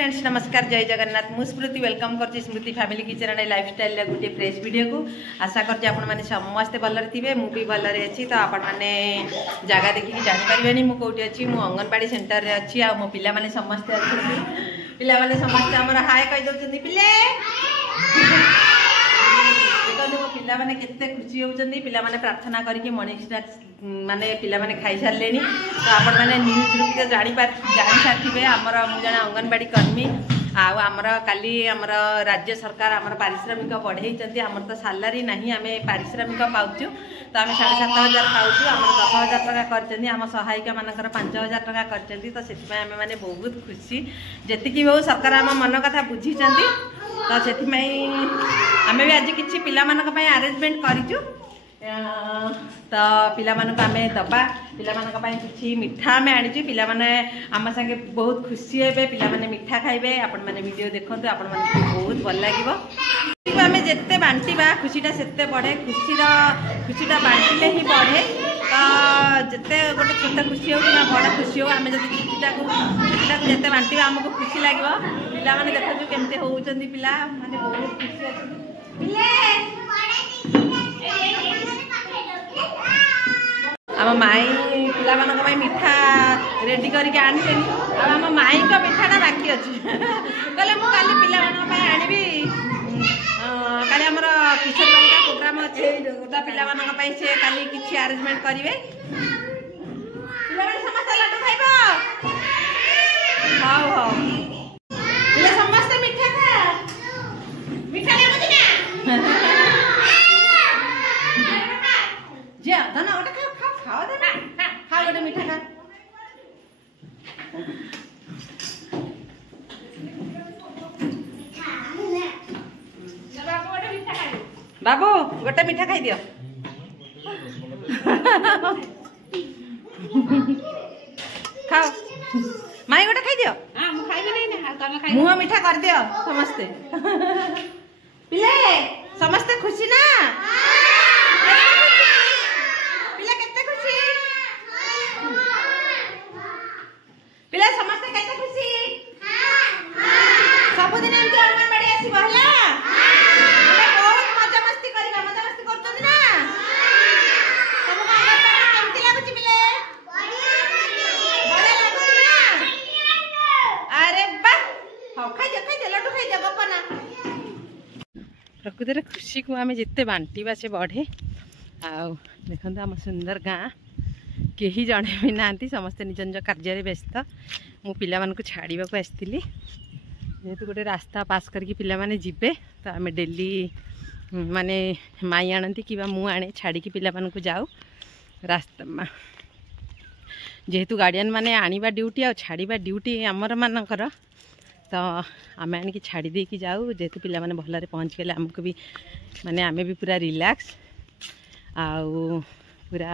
Friends नमस्कार जय जगन्नाथ मु स्मृति वेलकम कर स्मृति फैमिली किचन एंड लाइफस्टाइल गोटे फ्रेश वीडियो को आशा करते आपने समस्ते भलरे थे मुझे भलरे अच्छी तो आपने जगह देखिए जापर मुझे कौटी अच्छी मु अंगनवाड़ी सेंटर रे अच्छी आ मो पिला माने समस्ते अच्छे पिला माने समस्ते आमर हाय कही दौरान पिले देखो मो पिला माने केते खुशी होउछन्ती पिला माने प्रार्थना करके मॉर्निंग स्नैक्स माने पिला माने खाई सारे तो आपण माने न्यूज रु भी जानी सारे आमर मुझे अंगनवाड़ी कर्मी आमर काली आमर राज्य सरकार आमर पारिश्रमिक बढ़े आमर तो सालारी नहीं आम पारिश्रमिक पाचु तो आम 7,500 पाचु आम 10,000 टका कर आम सहायिका मानकर 5,000 टका कर तो से आम मैंने बहुत खुशी जी हो सरकार आम मन कथा बुझी तो से आम भी आज कि पिला आरेंजमेंट करूँ तो पिला आम दबा पिला किसी मिठा आम आनी पिला आम संगे बहुत खुशी हे पिला मिठा खाइबे आपण मैंने वीडियो देखते आपण मैंने बहुत भल लगे आम जिते बांटा खुशीटा से बढ़े खुशीटा बांटिले ही बढ़े तो जिते गोटे छोट खुशी हो कि बड़ खुशी हो आम जब खुशीटा जिते बांटा आमको खुशी लगे पिला मैंने देखो केमती होती पिला माने बहुत खुशी आम माई पिला मिठा रेडी करके आने आम माई का मिठाटा बाकी अच्छी कहले मुझे काली पिला आनबी काली आमर किशोर बालिका प्रोग्राम अच्छे तो पिला से काली किसी आरेंजमेंट करेंगे समस्त लड्डू खाइब हाँ हाँ पिला समस्त मिठा खा मिठा जे धना गोटे खा खाओ धना खा गोटे मिठा खा बाबू गोटे मिठा खाई दियो खाओ माई गोटे खाई दियो मुह मिठा कर दियो समस्ते पिले समस्ते खुशी ना पिला केते खुशी पिला समस्ते केते खुशी सब दिन हम अंगनवाड़ी आसी बहला बहुत मजा मस्ती करबा मजा मस्ती करछन ना सब अंगनवाड़ी केमती लागुची पिले बड़ा लागुची ना अरे बा हो खाइ दे लड्डू खाइ दे गपना प्रकृति खुशी को आम जिते बांटा से बढ़े आउ देखो आम सुंदर गाँ कहीं जड़े भी ना समस्ते निज निज कार्य व्यस्त मु पिला को छाड़ा को आसती जेहेतु गोटे रास्ता पास करके पिला माने जीवे तो आम डेली माने माई आनती कि मु आने छाड़ी पिला को जाऊ रास्ता जेहेतु गार्डियन माने आनिबा ड्यूटी आ छाड़ा ड्यूटी आमर मानकर तो आम आनिकी छाड़ी देकी जाऊ जेहेतु पिला माने भलरे पहुँच गले आमको भी माने आमे भी पूरा रिलैक्स आउ पूरा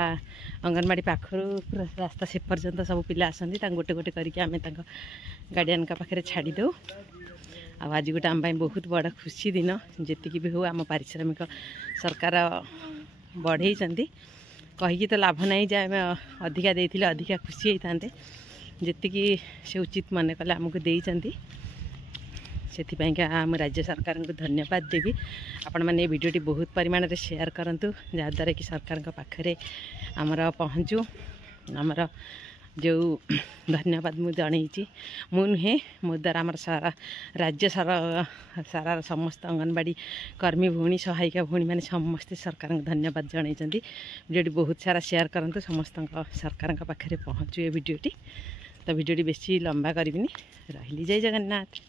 अंगनवाड़ी पाखर पूरा रास्ता से पर्यंत सब पिला आसती गोटे गोटे करके आम गार्डियन का पाखे छाड़ी दो आज गोटे आम बहुत बड़ा खुशी दिन जी भी हो आम पारिश्रमिक सरकार बढ़े कहीकि तो लाभ नहीं जे आम अधिका देते अधिका खुशी होता जी से उचित मन कले आमको देती से आम राज्य सरकार को धन्यवाद देवी आपण मैंने वीडियोटी बहुत परिमाण में शेयर करूँ जहाद्वारा कि सरकार पाखे आमर पहुँचू आमर जो धन्यवाद मुझे जनई मु नुहे मो द्वारा आमर सारा राज्य सारा समस्त अंगनवाड़ी कर्मी भूणी सहायिका भूणी मैंने समस्ते सरकार को धन्यवाद जनई वीडियोटी बहुत सारा शेयर करूँ समस्त सरकार पाखे पहुँचू ये वीडियोटी तो वीडियोटी बेसी लंबा करबिनी रही जय जगन्नाथ।